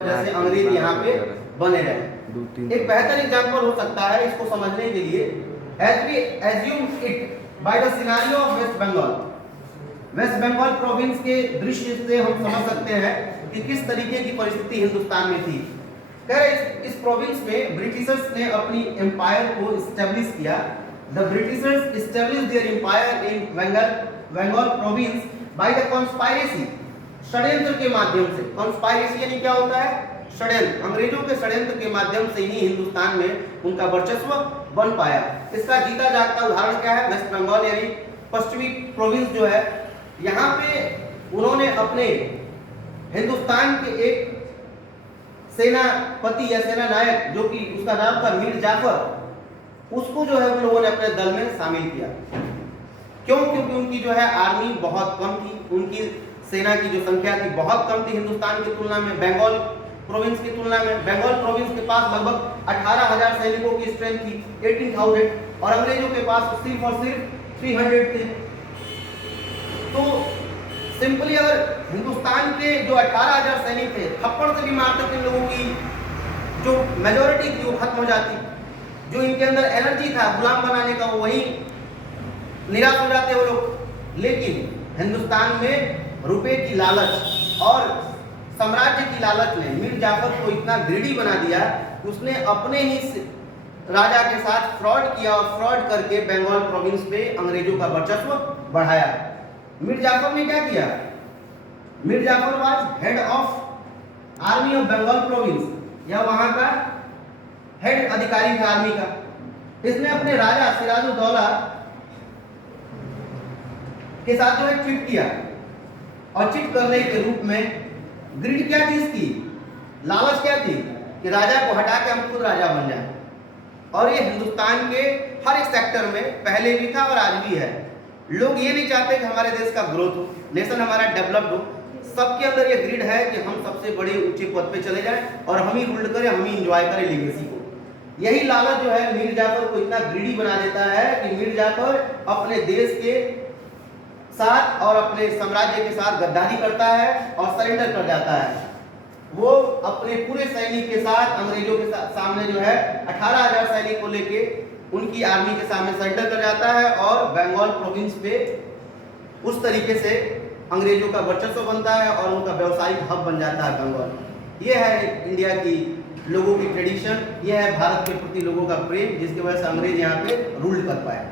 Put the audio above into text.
जैसे अंग्रेज यहाँ पे बने रहे। एक बेहतर एग्जांपल हो सकता है इसको समझने के लिए, as we assume it by the scenario of West Bengal। West Bengal province के दृश्य से हम समझ सकते हैं कि किस तरीके की परिस्थिति हिंदुस्तान में थी। कह रहे इस प्रोविंस में ब्रिटिशर्स ने अपनी एम्पायर को इस्टेब्लिश किया। The Britishers established their empire in Bengal province by the conspiracy, षड्यंत्र के माध्यम से। कॉन्स्पायरेसी यानी क्या होता है? षड्यंत्र। अंग्रेजों के षड्यंत्र के माध्यम से ही हिंदुस्तान में उनका वर्चस्व बन पाया। इसका जीता जागता उदाहरण क्या है? वेस्ट बंगाल यानी पश्चिमी प्रोविंस जो है, यहाँ पे उन्होंने अपने हिंदुस्तान के एक सेनापति या सेना नायक जो कि उसका नाम था मीर जाफर, उसको जो है उन लोगों ने अपने दल में शामिल किया। क्यों? क्योंकि उनकी जो है आर्मी बहुत कम थी, उनकी सेना की जो संख्या थी बहुत कम थी हिंदुस्तान की तुलना में, बंगाल प्रोविंस की तुलना में। बंगाल प्रोविंस के पास लगभग 18,000 सैनिकों की स्ट्रेंथ थी, 18,000, और अंग्रेजों के पास सिर्फ और सिर्फ 300 थे। तो सिंपली अगर हिंदुस्तान के जो 18,000 सैनिक थे थप्पड़ से भी मारते थे, लोगों की जो मेजोरिटी थी वो खत्म हो जाती। जो इनके अंदर एनर्जी था गुलाम बनाने का वो वही निराश हो जाते वो लोग। लेकिन हिंदुस्तान में रुपए की लालच और साम्राज्य की लालच ने मीर जाफर को इतना ग्रीडी बना दिया कि उसने अपने ही राजा के साथ फ्रॉड किया और फ्रॉड करके बंगाल प्रोविंस पे अंग्रेजों का वर्चस्व बढ़ाया। मीर जाफर ने क्या किया? Mir Jafar was head of army of Bengal province, या वहां का हेड अधिकारी था आर्मी का। इसने अपने राजा सिराजुद्दौला के साथ जो है चिट किया, और चिट करने के रूप में ग्रीड क्या थी इसकी? लालच क्या थी? कि राजा को हटा के हम खुद राजा बन जाए। और ये हिंदुस्तान के हर एक सेक्टर में पहले भी था और आज भी है। लोग ये नहीं चाहते कि हमारे देश का ग्रोथ हो, नेशन हमारा डेवलप्ड हो। सबके अंदर ये ग्रीड है कि हम सबसे बड़े ऊंचे पद पे चले जाएं और हम ही रूल करें, हम ही एंजॉय करें लेगेसी को। यही लालच जो है मीर जाफर को इतना ग्रीडी बना देता है कि मीर जाफर अपने देश के साथ और अपने साम्राज्य के साथ गद्दारी करता है और सरेंडर कर जाता है। वो अपने पूरे सैनिक के साथ अंग्रेजों के सामने जो है 18,000 सैनिक को लेके उनकी आर्मी के सामने सरेंडर कर जाता है और बंगाल प्रोविंस पे उस तरीके से अंग्रेजों का वर्चस्व बनता है और उनका व्यावसायिक हब बन जाता है बंगाल। ये है इंडिया की लोगों की ट्रेडिशन, ये है भारत के प्रति लोगों का प्रेम, जिसकी वजह से अंग्रेज यहाँ पे रूल कर पाए।